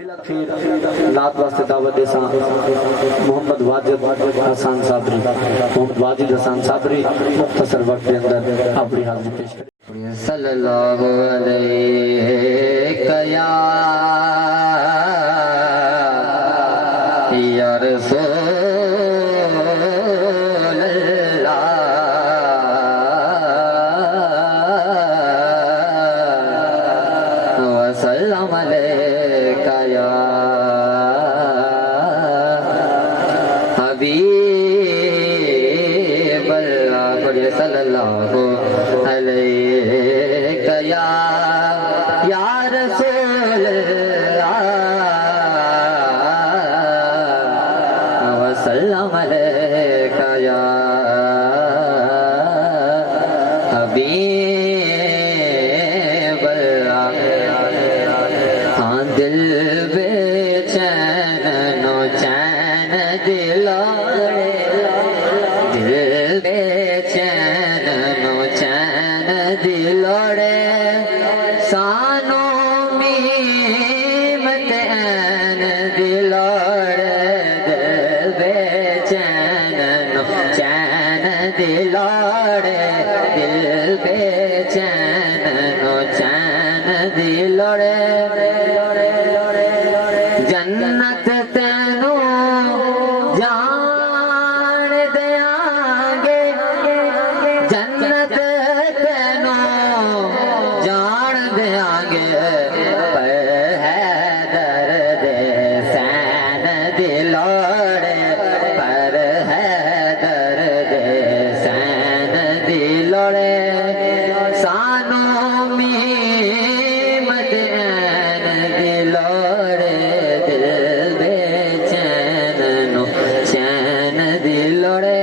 नात वास्ते दावत देसा मोहम्मद वाजिद हसन साबरी मुख्तसर वक्त के अंदर अपनी हाजिरी पेश करें। सल्लल्लाहु अलैहि या रसूल अल्लाह वसल्लम अलैका या हबीब अल्लाह सल्लल्लाहु अलैका या रसूल अल्लाह वसल्लम अलैका या हबीब अल्लाह। हाँ दिल बेचैन नो चैन दिलोड़े, दिल बेचैन नो चैन दिलोड़े, सानो मीमत ऐन दिलोड़े, दिल बेचैन नो चैन दिलोड़े, दिल बेचैन नो चैन दिलोड़े। जन्नत तेनू जान देंगे, जन्नत तेनू जान देंगे, पर है दर्द सैन दिलोड़े, पर है दर्द सैन दिलोड़े, सानू मीमत ऐन दिलोड़े, दिल बेचैन नो चैन दिलोड़े।